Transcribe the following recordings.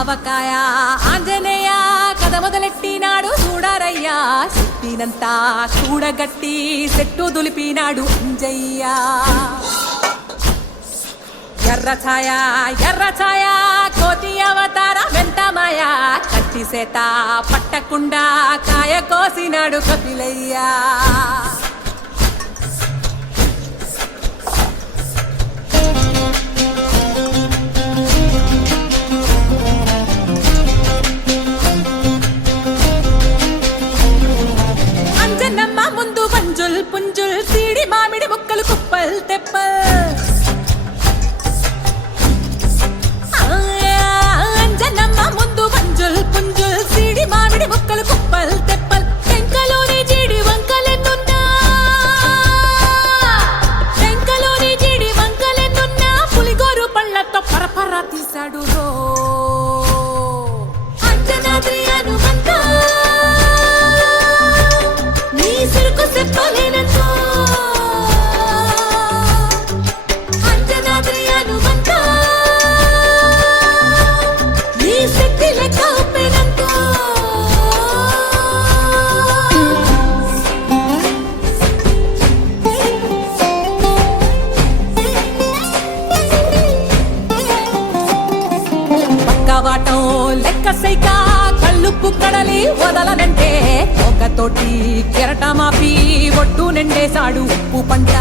ఆవకాయ ఆంజనేయ కథ మొదలెట్టినాడు చూడారయ్యా చెప్పినంతా చూడగట్టి చెట్టు దులిపినాడు అంజయ్య ఎర్ర ఛాయ కోతి అవతార వెంటమాయ కత్తి సేత పట్టకుండా కాయ కోసినాడు కపిలయ్యా అంజనమ్మ ముందు పంజుల్ పుంజుల్ సీడి మామిడి ముక్కలు కుప్పల్ తెప్పల్ అంజనమ్మ ముందు పంజుల్ పుంజుల్ సీడి మామిడి ముక్కలు కుప్పల్ తెప్పల్ టెంకలోని జీడి వంకలెన్నున్నా పులిగోరు పళ్ళతో పరపర తీశాడు రో అంజనాద్రి హనుమంతా నీ సిరుకు చెప్పలేనంతో అంజనాద్రి హనుమంతా నీ శక్తి లెక్క ఒప్పెనంతో పక్కవాటం లెక్క సైక కళ్ళుప్పు కడలి వదలనంటే ఒకతోటి కెరటమాపి ఒట్టు నిండేశాడు ఉప్పు పంట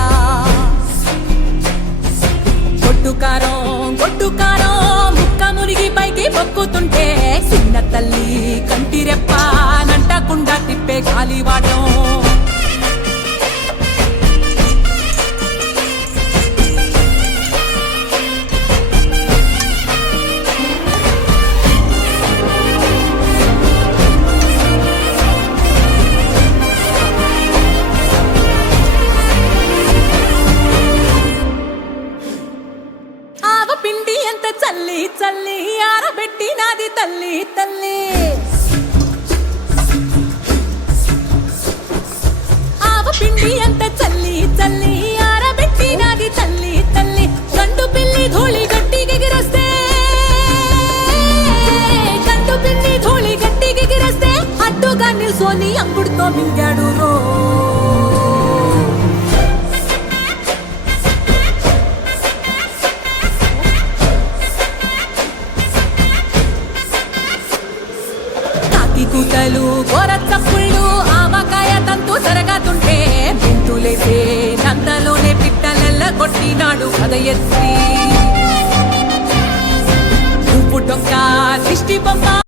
గొడ్డుకారం ముక్క మునిగి పైకి పొక్కుతుంటే చిన్న తల్లి కంటిరెప్ప నంటకుండా తిప్పే గాలివాటం పిండి ఎంత చల్లి ఆరబెట్టినాది తల్లి ఆవ పిండి ఎంత చల్లి ఆరబెట్టినాది తల్లి గండు పిల్లి ధూళి గట్టిగెగిరస్తే అడ్డుగా నిల్సోని అంగుడుతో మింగాడు రో కూతలు గోర చప్పుళ్ళు ఆవకాయ తంతు జరగతుంటే మెంతులేసే నందలోనే పిట్టలెల్ల కొట్టినాడు కథ ఎత్తి ఉప్పు టొక్క